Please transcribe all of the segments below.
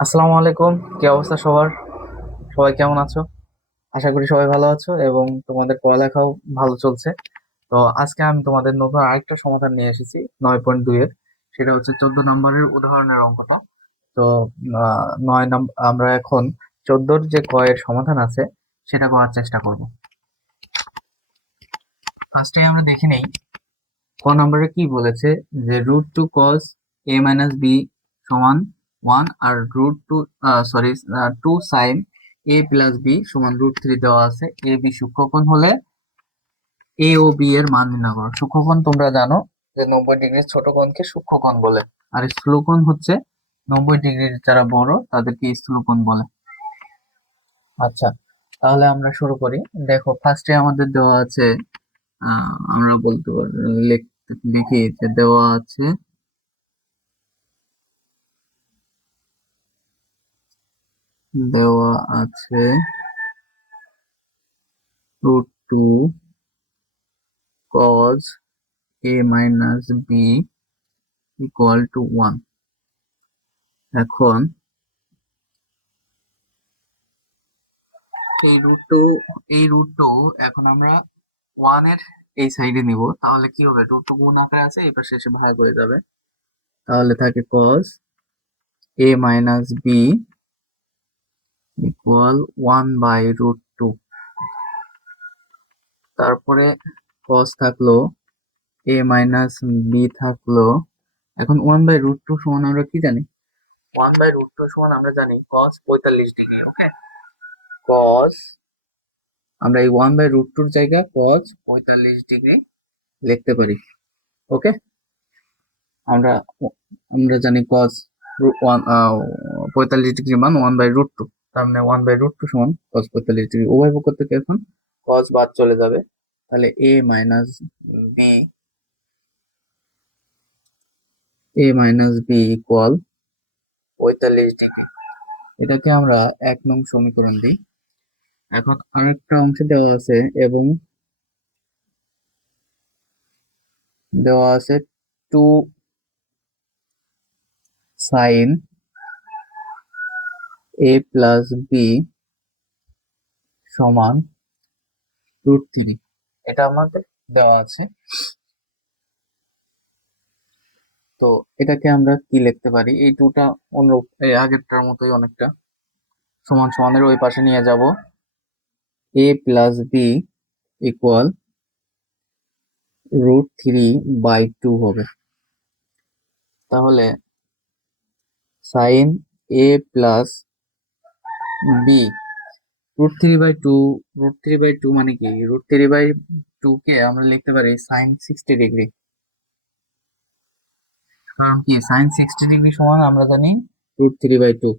আসসালামু আলাইকুম। কি অবস্থা সবার? সবাই কেমন আছো? আশা করি সবাই ভালো আছো এবং তোমাদের পড়ালেখাও ভালো চলছে। তো আজকে আমি তোমাদের নতুন আরেকটা সমাধান নিয়ে এসেছি 9.2 এর। সেটা হচ্ছে 14 নম্বরের উদাহরণের অঙ্কটা। তো 9 নম্বর আমরা এখন 14-র যে কয়ের সমাধান আছে সেটা করার চেষ্টা করব। ফার্স্টে আমরা দেখে নেই ক নম্বরে কি বলেছে, যে √2 cos a - b সমান 1 আর √2 sin a + b সমান √3 দেওয়া আছে। এ বি সূক্ষ্মকোণ হলে এ ও বি এর মান নির্ণয় করো। সূক্ষ্মকোণ তোমরা জানো যে 90 ডিগ্রির ছোট কোণকে সূক্ষ্মকোণ বলে, আর স্থূলকোণ হচ্ছে 90 ডিগ্রির যারা বড় তাদেরকে স্থূলকোণ বলে। আচ্ছা, তাহলে আমরা শুরু করি। দেখো ফার্স্টে আমাদের দেওয়া আছে, আমরা বলতে পারি লিখি যে দেওয়া আছে √2 cos a - b = 1। এখন এই রুট টু এখন আমরা 1 এর এই সাইডে নিব, তাহলে কি হবে? √2 গুণ আকারে আছে, এই পাশে এসে ভাগ হয়ে যাবে। তাহলে থাকে cos a - b = 1/√2। তারপরে cos থাকলো, a - b থাকলো। এখন 1/√2 সমান আমরা কি জানি? 1/√2 সমান আমরা জানি cos 45 ডিগ্রি। ওকে, cos আমরা এই 1/√2 জায়গায় cos 45 ডিগ্রি লিখতে পারি। ওকে, আমরা আমরা জানি cos 45 ডিগ্রি মান 1/√2। তার মানে 1/√2 সমান cos 45 ডিগ্রি। উভয় পক্ষ থেকে এখন cos বাদ চলে যাবে, তাহলে b a - b = 45 ডিগ্রি। এটাকে আমরা 1 নং সমীকরণ দিই। এখন আরেকটা অংশ দেওয়া আছে এবং দেওয়া আছে 2 sin a + b সমান √3। এটা আমাদের দেওয়া আছে। তো এটাকে আমরা কি লিখতে পারি? এই টুটা অনুরূপ এই আগেরটার মতোই অনেকটা, সমান সমানের ওই পাশে নিয়ে যাব। a + b = √3/2 হবে। তাহলে sin a + b √3/2, √3/2 মানে কি? √3/2 কে আমরা লিখতে পারি sin 60 ডিগ্রি। কারণ কি, sin 60 ডিগ্রি সমান আমরা জানি √3/2।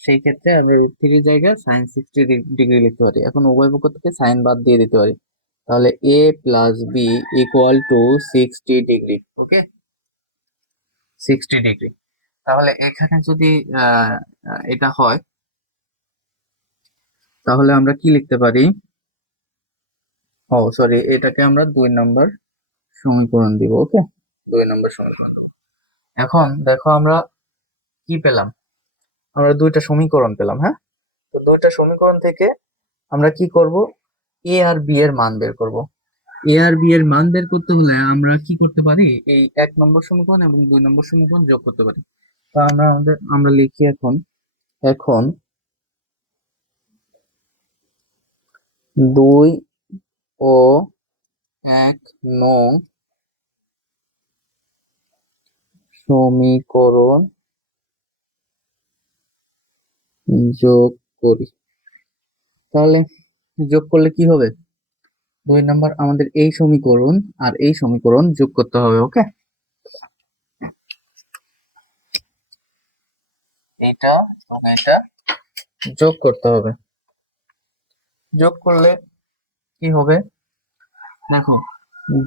সেই ক্ষেত্রে আমরা √3 জায়গায় sin 60 ডিগ্রি লিখতে পারি। এখন উভয় পক্ষ থেকে সাইন বাদ দিয়ে দিতে পারি। তাহলে a + b = 60 degree. Okay, 60 degree. তাহলে এখানে যদি এটা হয়, তাহলে আমরা কি লিখতে পারি? ও সরি, এটাকে আমরা 2 নম্বর সমীকরণ দিব। ওকে, 2 নম্বর সমীকরণ। এখন দেখো আমরা কি পেলাম? আমরা দুইটা সমীকরণ পেলাম। হ্যাঁ, তো দুইটা সমীকরণ থেকে আমরা কি করব? এ আর বি এর মান বের করব। এ আর বি এর মান বের করতে হলে আমরা কি করতে পারি? এই 1 নম্বর সমীকরণ এবং 2 নম্বর সমীকরণ যোগ করতে পারি। তা আমরা লিখি এখন। এখন 2 ও 1 নং সমীকরণ যোগ করি। তাহলে যোগ করলে কি হবে? 2 নম্বর আমাদের এই সমীকরণ আর এই সমীকরণ যোগ করতে হবে। ওকে, এটা এবং এটা যোগ করতে হবে। যোগ করলে কি হবে? দেখো,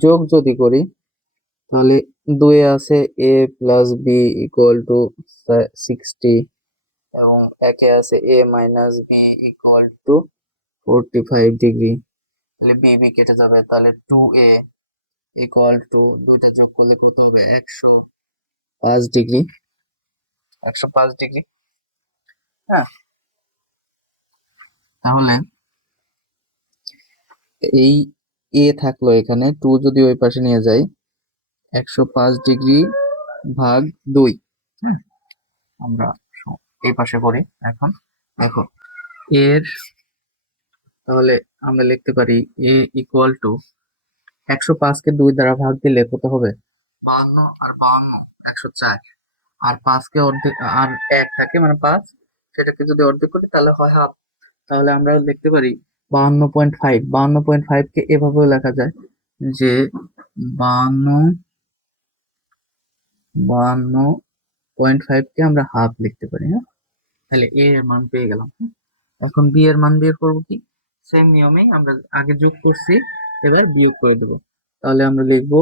যোগ যদি করি তাহলে 2 আছে a + b = 60 এবং 1 আছে a - b = 45 ডিগ্রি। তাহলে বি বি কেটে যাবে, তাহলে 2a দুইটা যোগ করলে কত হবে? 105 ডিগ্রি। 105 ডিগ্রি। হ্যাঁ, তাহলে এই এ থাকলো এখানে, 2 যদি ওই পাশে নিয়ে যাই, 105 ডিগ্রি ভাগ 2। হ্যাঁ, আমরা এই পাশে করি এখন। দেখো এর, তাহলে আমরা লিখতে পারি এ ইকুয়াল টু 105 কে 2 দ্বারা ভাগ দিলে কত হবে? 52 আর 52 104। আর 5 কে অর্ধেক, আর 1 থাকে মানে 5, সেটাকে যদি অর্ধেক করি তাহলে হয় হাফ। তাহলে আমরা লিখতে পারি 52.5। 52.5 কে এভাবেও লেখা যায় যে 52, 52.5 কে আমরা হাফ লিখতে পারি। হ্যাঁ, তাহলে এ এর মান পেয়ে গেলাম। এখন বি এর মান বের করবো কি? সেম নিয়মেই, আমরা আগে যোগ করছি, এবার বিয়োগ করে দেবো। তাহলে আমরা লিখবো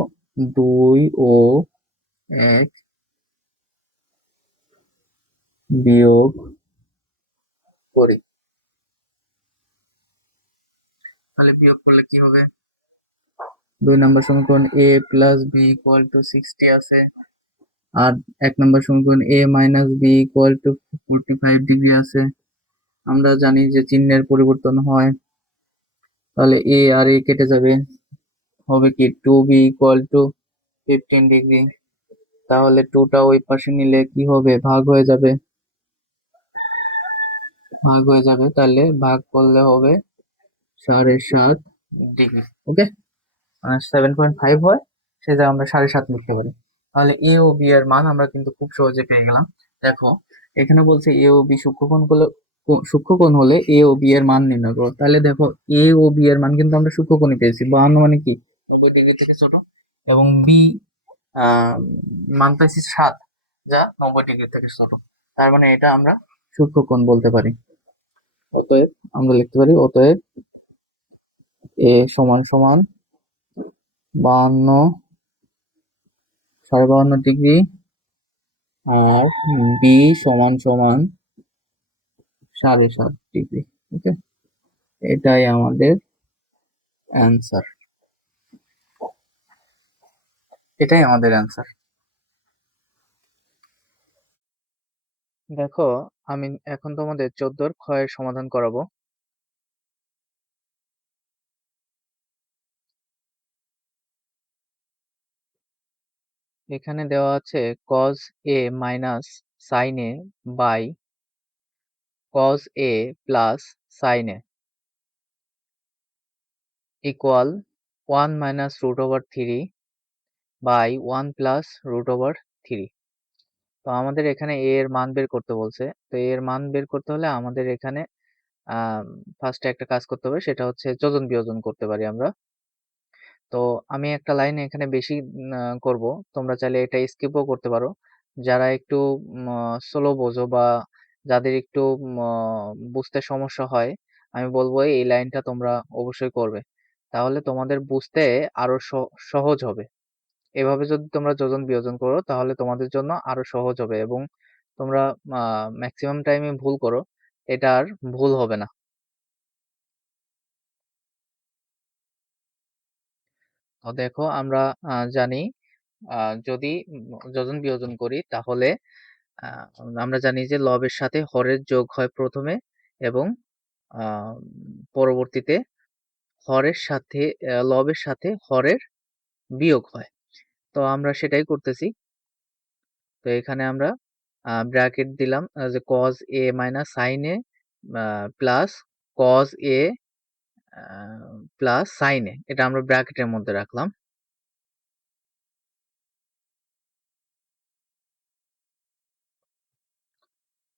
2 ও 1 বিয়োগ করি। তাহলে বিয়োগ করলে কি হবে? 2 নম্বর সমীকরণ a plus B equal to 60 আছে, আর 1 নম্বর সমীকরণ a minus B equal to 45 degree আছে। আমরা জানি যে চিহ্নের পরিবর্তন হয়, তাহলে a আর a কেটে যাবে, হবে কি 2b ইকুয়াল টু 15 ডিগ্রি। তাহলে 2টা ওই পাশে নিলে কি হবে? ভাগ হয়ে যাবে, ভাগ হয়ে যাবে, তাহলে ভাগ করলে হবে 7.5 ডিগ্রি। ওকে, 7.5 হয়, সেটা আমরা 7.5 লিখতে পারি। তাহলে এ ও বি এর মান আমরা কিন্তু খুব সহজে পেয়ে গেলাম। দেখো এখানে বলছে এ ও বি সূক্ষ্মকোণ হলে এ ও বি এর মান নির্ণয় করো। তাহলে দেখো এ ও বি এর মান কিন্তু আমরা সূক্ষ্মকোণই পেয়েছি। 52 মানে কি? 90 ডিগ্রি থেকে ছোট। এবং বি মান পাইছি 7, যা 90 ডিগ্রি থেকে ছোট। তার মানে এটা আমরা সূক্ষ্মকোণ বলতে পারি। অতএব আমরা লিখতে পারি, অতএব এ সমান সমান 52, 52.5 ডিগ্রি, আর বি সমান সমান 7.5 ডিগ্রি। ওকে, এটাই আমাদের অ্যান্সার, এটাই আমাদের অ্যান্সার। দেখো আমি এখন তোমাদের 14 ক্ষয়ের সমাধান করাবো। এখানে দেওয়া আছে cos a minus sin a by cos a plus sin a equal 1 minus root over 3 by 1 plus root over 3। তো আমাদের এখানে a এর মান বের করতে বলছে। তো a এর মান বের করতে হলে আমাদের এখানে ফার্স্টে একটা কাজ করতে হবে, সেটা হচ্ছে যোজন বিয়োজন করতে পারি আমরা। তো আমি একটা লাইন এখানে বেশি করব, তোমরা চাইলে এটা স্কিপও করতে পারো। যারা একটু স্লো বোঝো বা যাদের একটু বুঝতে সমস্যা হয়, আমি বলবো এই লাইনটা তোমরা অবশ্যই করবে, তাহলে তোমাদের বুঝতে আরো সহজ হবে। এভাবে যদি তোমরা যোজন বিয়োজন করো তাহলে তোমাদের জন্য আরো সহজ হবে, এবং তোমরা ম্যাক্সিমাম টাইমে ভুল করো, এটা আর ভুল হবে না। তো দেখো আমরা জানি যদি যোজন বিয়োজন করি তাহলে আহ, আমরা জানি যে লবের সাথে হরের যোগ হয় প্রথমে, এবং আহ, পরবর্তীতে হরের সাথে লবের সাথে হরের বিয়োগ হয়। তো আমরা সেটাই করতেছি। তো এখানে আমরা ব্র্যাকেট দিলাম যে cos a minus sin a plus cos a plus sin a, এটা আমরা ব্র্যাকেটের মধ্যে রাখলাম।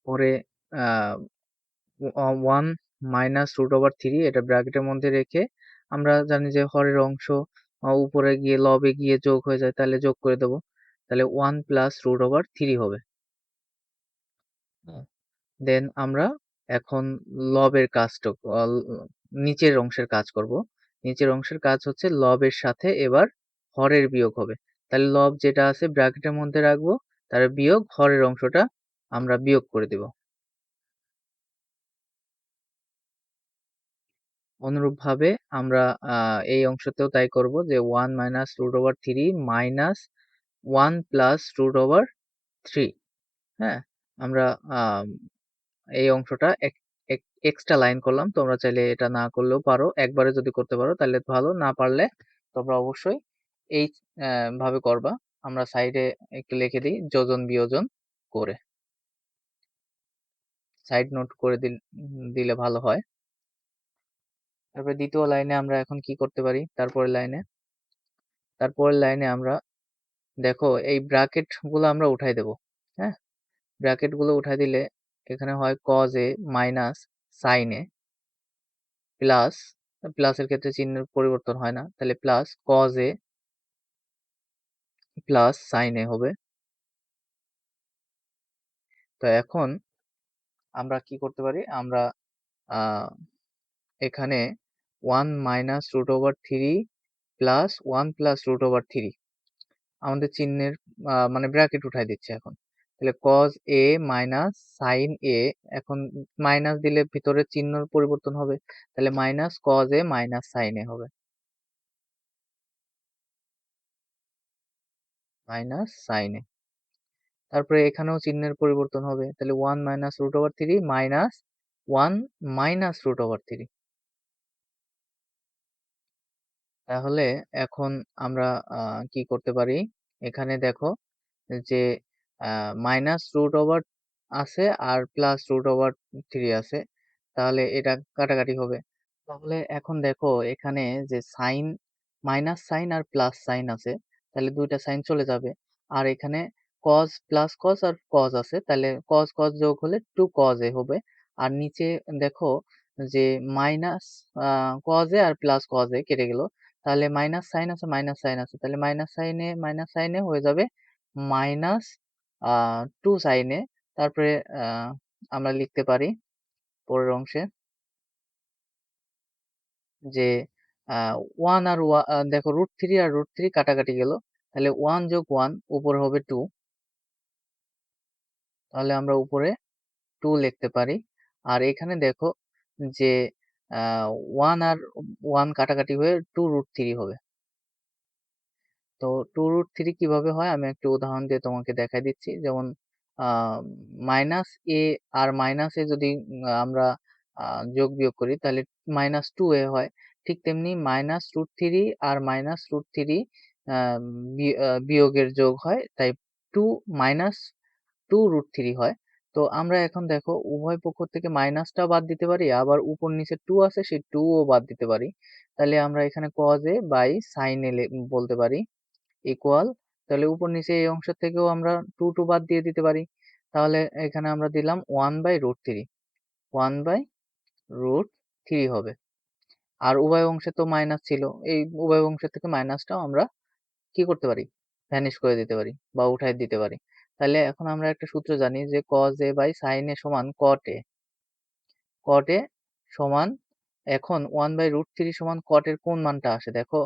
পরে আহ 1 মাইনাস রুট ওভার 3 এটা ব্র্যাকেটের মধ্যে রেখে আমরা জানি যে হরের অংশ উপরে গিয়ে লবে গিয়ে যোগ হয়ে যায়, তাহলে যোগ করে দেব। তাহলে 1 প্লাস রুট ওভার 3 হবে। দেন আমরা এখন লবের কাজটা নিচের অংশের কাজ করব। নিচের অংশের কাজ হচ্ছে লবের সাথে এবার হরের বিয়োগ হবে। তাহলে লব যেটা আছে ব্র্যাকেটের মধ্যে রাখবো, তার বিয়োগ হরের অংশটা আমরা বিয়োগ করে দেব। অনুরূপভাবে আমরা এই অংশতেও তাই করব, যে 1 minus root over 3 minus 1 plus root over 3। হ্যাঁ, আমরা এই অংশটা এক্সট্রা লাইন করলাম। তোমরা চাইলে এটা না করলেও পারো, একবারে যদি করতে পারো তাহলে ভালো, না পারলে তোমরা অবশ্যই এই ভাবে করবা। আমরা সাইডে একটু লিখে দিই যোজন বিয়োজন করে, সাইড নোট করে দিলে ভালো হয়। তারপরে দ্বিতীয় লাইনে আমরা এখন কি করতে পারি, তারপরের লাইনে আমরা দেখো এই ব্র্যাকেট গুলো আমরা উঠাই দেব। হ্যাঁ, ব্র্যাকেট গুলো উঠাই দিলে এখানে হয় cos a minus sin a plus, প্লাসের ক্ষেত্রে চিহ্নের পরিবর্তন হয় না, তাহলে plus cos a plus sin a হবে। তো এখন আমরা কি করতে পারি, আমরা আহ এখানে 1 minus root over 3 plus 1 plus root over 3 আমাদের চিহ্নের মানে ব্র্যাকেট উঠাই দিচ্ছে এখন। তাহলে cos a minus sin a, এখন মাইনাস দিলে ভিতরে চিহ্নের পরিবর্তন হবে, তাহলে minus cos a minus sin a হবে, মাইনাস sin a। তারপরে এখানেও চিহ্নের পরিবর্তন হবে, তাহলে 1 minus root over 3 minus 1 minus root over 3। তাহলে এখন আমরা কি করতে পারি, এখানে দেখো যে মাইনাস রুট ওভার আছে আর প্লাস রুট ওভার 3 আছে, তাহলে এটা কাটাকাটি হবে। তাহলে এখন দেখো এখানে যে সাইন, মাইনাস সাইন আর প্লাস সাইন আছে, তাহলে দুইটা সাইন চলে যাবে। আর এখানে কজ প্লাস কজ আর কজ আছে, তাহলে কজ কজ যোগ হলে 2 কজ এ হবে। আর নিচে দেখো যে মাইনাস কজ এ আর প্লাস কজ এ কেটে গেল, তাহলে মাইনাস সাইন আছে মাইনাস সাইন আছে, তাহলে মাইনাস সাইনে হয়ে যাবে মাইনাস 2 সাইনে। তারপরে আমরা লিখতে পারি পরের অংশে যে 1 আর দেখো √3 আর √3 কাটাকাটি গেল, তাহলে 1 যোগ 1 উপরে হবে 2, তাহলে আমরা উপরে 2 লিখতে পারি। আর এখানে দেখো যে 1 আর 1 কাটাকাটি হয়ে 2√3 হবে। তো 2√3 কিভাবে হয় আমি একটু উদাহরণ দিয়ে তোমাকে দেখাই দিচ্ছি। যেমন মাইনাস এ আর মাইনাস এ যদি আমরা যোগ বিয়োগ করি তাহলে মাইনাস 2a হয়। ঠিক তেমনি মাইনাস রুট থ্রি আর মাইনাস রুট থ্রি বিয়োগের যোগ হয়, তাই মাইনাস 2√3 হয়। তো আমরা এখন দেখো উভয় পক্ষ থেকে মাইনাসটা বাদ দিতে পারি, আবার উপর নিচে 2 আছে সেই 2 ও বাদ দিতে পারি। তাহলে আমরা এখানে cos a by sin a বলতে পারি ইকুয়াল, তাহলে উপর নিচে এই অংশ থেকেও আমরা 2 বাদ দিয়ে দিতে পারি। তাহলে এখানে আমরা দিলাম 1 by root three, 1 by root three হবে। আর উভয় অংশে তো মাইনাস ছিল, এই উভয় অংশের থেকে মাইনাসটাও আমরা কি করতে পারি, ভ্যানিশ করে দিতে পারি বা উঠাই দিতে পারি। তাহলে এখন আমরা একটা সূত্র জানি যে cos a by sin a সমান cot a, cot a সমান, এখন 1 বাই রুট থ্রি সমান cot এর কোন মানটা আসে, দেখো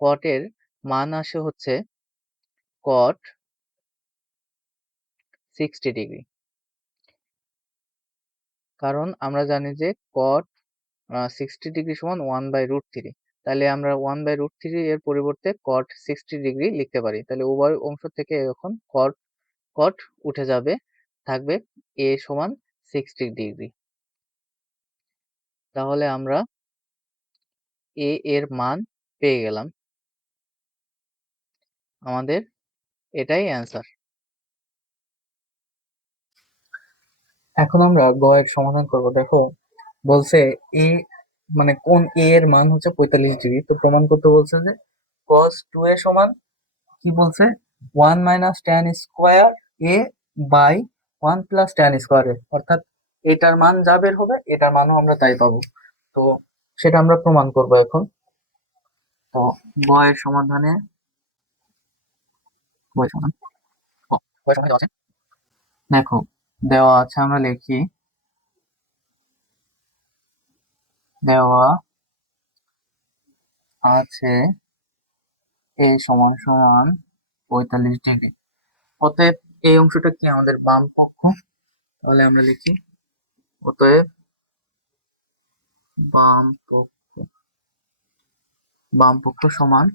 cot এর মান আসে হচ্ছে cot 60 ডিগ্রি, কারণ আমরা জানি যে cot 60 ডিগ্রি সমান 1 বাই রুট থ্রি, তাহলে আমরা 1 বাই রুট থ্রি এর পরিবর্তে cot 60 ডিগ্রি লিখতে পারি। তাহলে উভয় অংশ থেকে এখন cot cot উঠে যাবে, থাকবে a সমান 60 ডিগ্রি। তাহলে আমরা a এর মান পেয়ে গেলাম, আমাদের এটাই অ্যান্সার। এখন আমরা গ এর সমাধান করব। দেখো বলছে এ মানে কোন এ এর মান হচ্ছে 45 ডিগ্রি, তো প্রমাণ করতে বলছে যে cos 2a সমান কি বলছে 1 minus tan square a by 1 plus tan square a, অর্থাৎ এটার মান যা বের হবে এটার মানও আমরা তাই পাবো। তো সেটা আমরা প্রমাণ করব এখন। তো গ এর সমাধানে গ এর সমাধান গ এর সমাধান দেওয়া আছে, দেখো দেওয়া আছে, আমরা লিখি দেওয়া আছে a সমান সমান 45 ডিগ্রি, অতএব এই অংশটা কি আমাদের বাম পক্ষ, তাহলে আমরা লিখি অতএব বাম পক্ষ, বাম পক্ষ সমান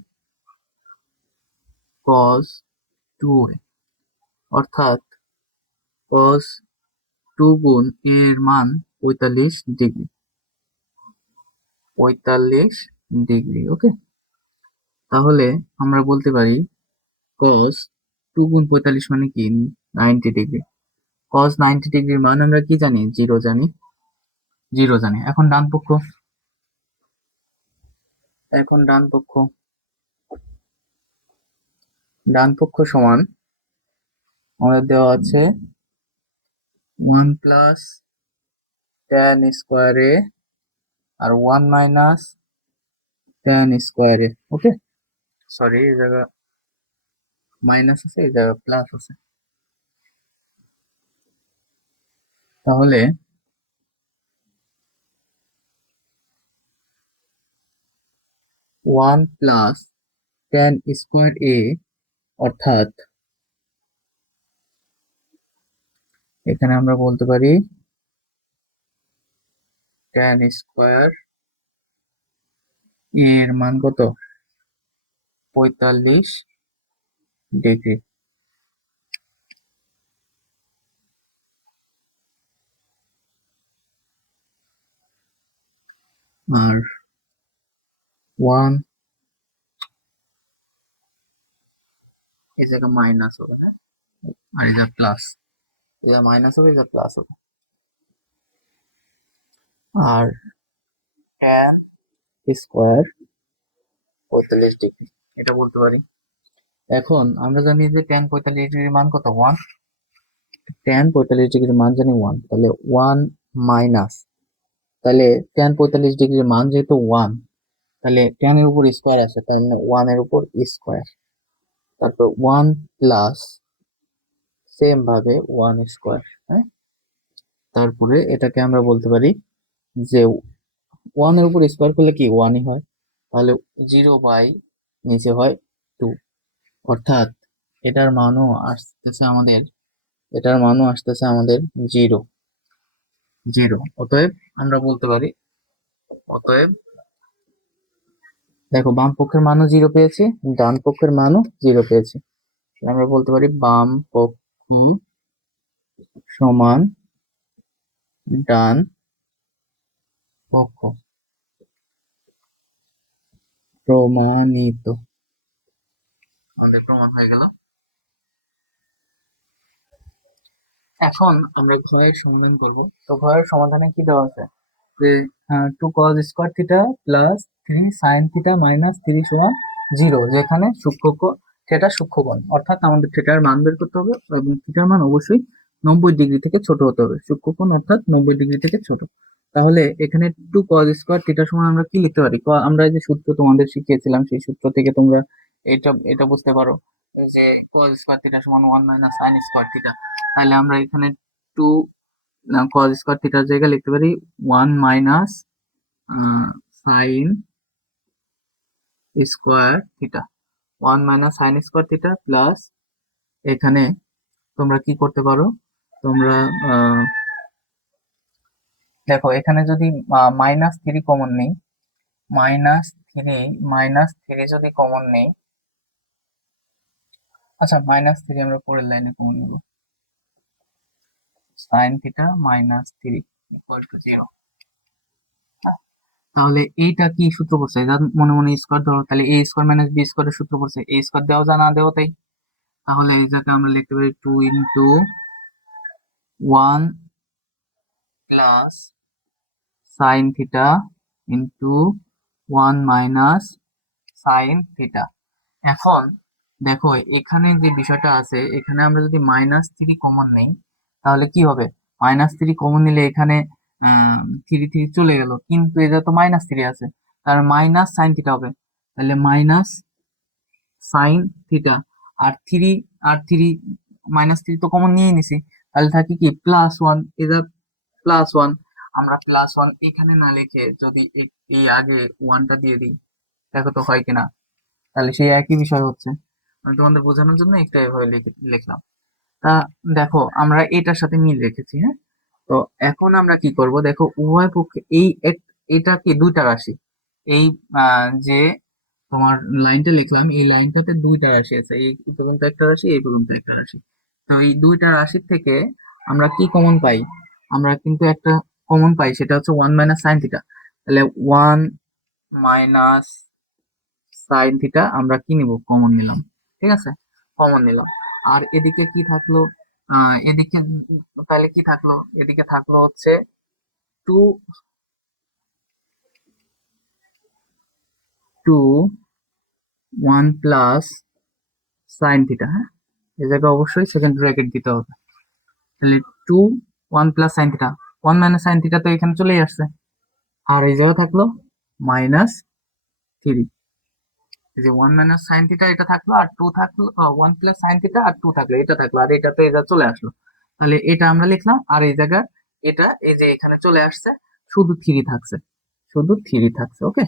cos 2a, অর্থাৎ cos টু গুণ এর মান 45 ডিগ্রি, 45 ডিগ্রি। ওকে, তাহলে আমরা বলতে পারি cos 2 গুণ 45 মানে কি 90 ডিগ্রি। cos 90 ডিগ্রির মান আমরা কি জানি, জিরো জানি। এখন ডান পক্ষ সমান আমাদের দেওয়া আছে 1 + tan² আর 1 - tan²। ওকে, সরি এই জায়গা মাইনাস আছে, এই জায়গা প্লাস আছে। তাহলে 1 + tan²a অর্থাৎ এখানে আমরা বলতে পারি tan² এর মান কত, 45 ডিগ্রি। আর 1 এই জায়গা মাইনাস হবে, আর এই জায়গা প্লাস, এই জায়গা মাইনাস হবে, এই জায়গা প্লাস হবে। আর tan² 45 ডিগ্রি এটা বলতে পারি। এখন আমরা জানি যে tan 45 ডিগ্রির মান কত, 1। tan 45 ডিগ্রির মান জানি 1, তাহলে 1 মাইনাস, তাহলে tan 45 ডিগ্রির মান যেহেতু 1, তাহলে tan এর উপর স্কোয়ার আছে, তার মানে 1 এর উপর স্কোয়ার, তারপর 1 প্লাস সেম ভাবে 1² হ্যাঁ। তারপরে এটাকে আমরা বলতে পারি যে 1 এর উপর স্কোয়ার করলে কি 1ই হয়, তাহলে 0 বাই নিচে হয় 2, অর্থাৎ এটার মানও আসতেছে আমাদের 0। অতএব আমরা বলতে পারি, অতএব দেখো বাম পক্ষের মানও 0 পেয়েছি, ডান পক্ষের মানও 0 পেয়েছি। আমরা বলতে পারি বাম পক্ষ সমান ডান পক্ষ, প্রমাণিত। আমাদের প্রমাণ হয়ে গেল। এখন আমরা ঘয়ের সমাধান করব। তো ঘয়ের সমাধানে কি দেওয়া আছে, যে 2 cos² theta plus 3 sin θ minus 3 সমান 0, যেখানে থিটা সূক্ষ্মকোণ, অর্থাৎ আমাদের থিটার মান বের করতে হবে এবং থিটার মান অবশ্যই 90 ডিগ্রি থেকে ছোট হতে হবে, সূক্ষ্মকোণ অর্থাৎ 90 ডিগ্রি থেকে ছোট। তাহলে এখানে 2 cos² থিটা সমান আমরা কি লিখতে পারি, আমরা যে সূত্র তোমাদের শিখিয়েছিলাম সেই সূত্র থেকে তোমরা এটা বুঝতে পারো যে cos² থিটা সমান 1 - sin² থিটা। তাহলে আমরা এখানে 2 cos² থিটার জায়গায় লিখতে পারি 1 - sin² theta, 1 - sin² theta plus এখানে তোমরা কি করতে পারো, তোমরা দেখো এখানে যদি -3 কমন নেই, -3 যদি কমন নেই, আচ্ছা -3 আমরা পরের লাইনে কমন নেব, sin θ -3 = 0। তাহলে এইটা কি সূত্র পড়ছে, যা মনে মনে স্কোয়ার ধরো, তাহলে a² - b² এর সূত্র পড়ছে, a² দেওয়া যা না দেওয়া তাই। তাহলে এই জায়গায় আমরা লিখতে পারি 2 × 1 plus sin θ into 1 minus sin θ। এখন দেখো এখানে যে বিষয়টা আছে, এখানে আমরা যদি -3 কমন নেই তাহলে কি হবে, -3 কমন নিলে এখানে 3 চলে গেল, কিন্তু এটা তো -3 আছে, তার মাইনাস sin θ হবে, তাহলে মাইনাস sin θ। আর 3 -3 তো কমন নিয়ে নিছি, তাহলে থাকি কি +1, এটা +1। আমরা +1 এখানে না লিখে যদি এই আগে 1টা দিয়ে দিই, দেখো তো হয় কিনা, তাহলে সেই একই বিষয় হচ্ছে। আমি তোমাদের বোঝানোর জন্য একটু এভাবে লিখলাম। তা দেখো আমরা এটার সাথে মিল রেখেছি, হ্যাঁ। তো এখন আমরা কি করব, দেখো উভয় পক্ষে এটা কি দুইটা রাশি, এই যে তোমার লাইনটা লিখলাম, এই লাইনটাতে দুইটা রাশি আছে, এই পর্যন্ত একটা রাশি, এই পর্যন্ত একটা রাশি। তো এই দুইটা রাশির থেকে আমরা কি কমন পাই, আমরা কিন্তু একটা কমন পাই, সেটা হচ্ছে 1 মাইনাস সাইন থিটা। তাহলে 1 মাইনাস সাইন থিটা আমরা কি নিব, কমন নিলাম। ঠিক আছে, কমন নিলাম। আর এদিকে কি থাকলো, এদিকে তাহলে কি থাকলো, এদিকে থাকলো হচ্ছে 2 2 1 প্লাস সাইন থিটা। হ্যাঁ, এই জায়গায় অবশ্যই সেকেন্ড ব্র্যাকেট দিতে হবে। তাহলে 2 1 plus sine theta, 1 minus sine theta তো এখানে চলেই আসছে। আর এই জায়গায় থাকলো মাইনাস 3। এই যে 1 মাইনাস সাইন থিটা এটা থাকলো, আর 2 থাকলো, 1 প্লাস সাইন থিটা আর 2 থাকলো, এটা থাকলো, আর এটা তো এটা চলে আসলো। তাহলে এটা আমরা লিখলাম, আর এই জায়গায় এটা এই যে এখানে চলে আসছে, শুধু 3 থাকছে, শুধু 3 থাকছে। ওকে,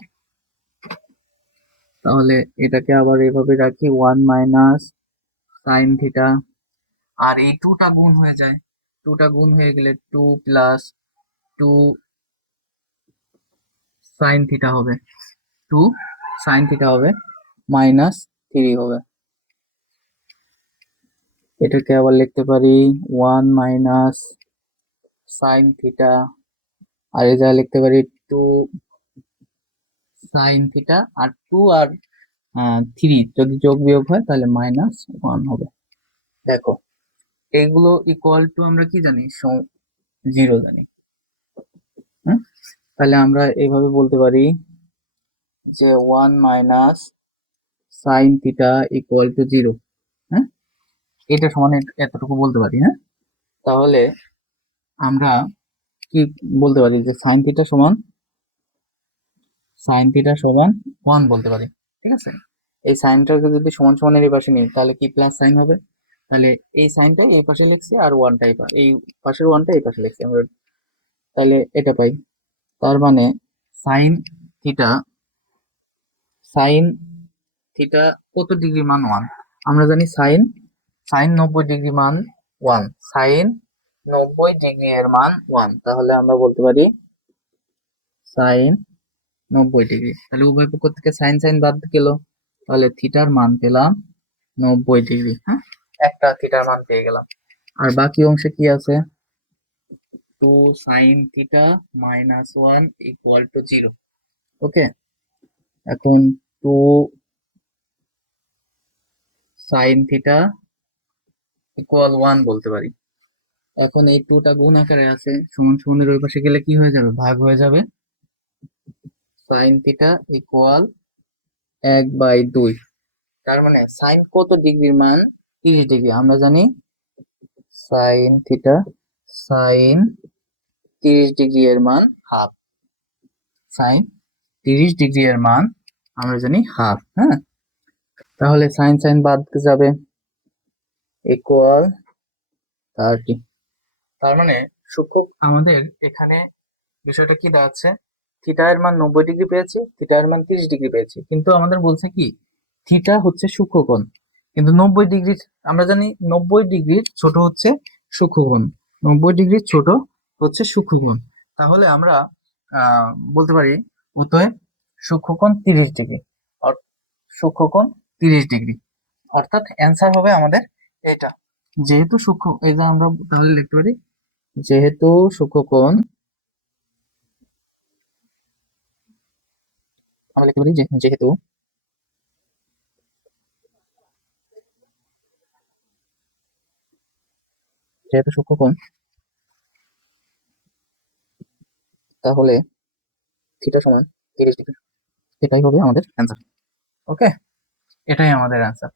তাহলে এটাকে আবার এভাবে রাখি, 1 মাইনাস সাইন থিটা, আর এই 2টা গুণ হয়ে যায়, 2টা গুণ হয়ে গেলে 2 প্লাস 2 সাইন থিটা হবে, 2 সাইন থিটা হবে, মাইনাস 3 হবে। এটাকে আবার লিখতে পারি 1 মাইনাস সাইন থিটা, আর এই যা লিখতে পারি 2 সাইন থিটা, আর 2 আর 3 যদি যোগ বিয়োগ হয় তাহলে মাইনাস 1 হবে। দেখো, এইগুলো ইকুয়াল টু আমরা কি জানি, 0 জানি। হ্যাঁ, তাহলে আমরা এইভাবে বলতে পারি যে 1 minus sine theta equal to 0। হ্যাঁ, এটা সমান এতটুকু বলতে পারি। হ্যাঁ, তাহলে আমরা কি বলতে পারি যে সাইন থিটা সমান 1 বলতে পারি। ঠিক আছে, এই সাইনটাকে যদি সমান সমানের এই পাশে নিই তাহলে কি প্লাস সাইন হবে। তাহলে এই সাইনটা এই পাশে লিখছি, আর ওয়ানটা এই পাশের ওয়ানটা এই পাশে লিখছি আমরা, তাহলে এটা পাই। তার মানে সাইন থিটা সাইন থিটা কত ডিগ্রি মান 1, আমরা জানি সাইন সাইন 90 ডিগ্রি মান 1, সাইন 90 ডিগ্রি এর মান 1, তাহলে আমরা বলতে পারি সাইন 90 ডিগ্রি। তাহলে উভয় পক্ষ থেকে সাইন সাইন বাদ গেল, তাহলে থিটার মান পেলাম 90 ডিগ্রি। হ্যাঁ, একটা থিটার মান পেয়ে গেলাম। আর বাকি অংশে কি আছে, 2 sine theta minus 1 equal to 0। ওকে, এখন 2 সাইন থিটা ইকুয়াল 1 বলতে পারি। এখন এই 2টা গুণ আকারে আছে, সমান সমানের ওই পাশে গেলে কি হয়ে যাবে, ভাগ হয়ে যাবে। Sine theta equal 1/2। তার মানে সাইন কত ডিগ্রির মান, 30 ডিগ্রি। আমরা জানি সাইন থিটা সাইন 30 ডিগ্রি এর মান হাফ, সাইন 30 ডিগ্রি এর মান আমরা জানি হাফ। হ্যাঁ, তাহলে সাইন সাইন বাদ যাবে, ইকুয়াল 30। তার মানে সূক্ষক আমাদের এখানে বিষয়টা কি দাঁড়াচ্ছে, থিটা এর মান 90 ডিগ্রি পেয়েছে, থিটা এর মান 30 ডিগ্রি পেয়েছে, কিন্তু আমাদের বলছে কি থিটা হচ্ছে সূক্ষ্মকোণ, কিন্তু 90 ডিগ্রি, আমরা জানি 90 ডিগ্রির ছোট হচ্ছে সূক্ষ্মকোণ, 90 ডিগ্রির ছোট হচ্ছে সূক্ষ্মকোণ। তাহলে আমরা বলতে পারি অতএব সূক্ষ্মকোণ 30 ডিগ্রি, সূক্ষ্মকোণ 30 ডিগ্রি, অর্থাৎ অ্যান্সার হবে আমাদের এটা। যেহেতু সূক্ষ্ম, এই যে আমরা তাহলে লিখতে পারি যেহেতু সূক্ষ্মকোণ, আমরা লিখতে পারি যেহেতু যেহেতু সূক্ষ্মকোণ, তাহলে থিটা সমান 30 ডিগ্রি। এটাই হবে আমাদের অ্যান্সার। ওকে, এটাই আমাদের অ্যান্সার।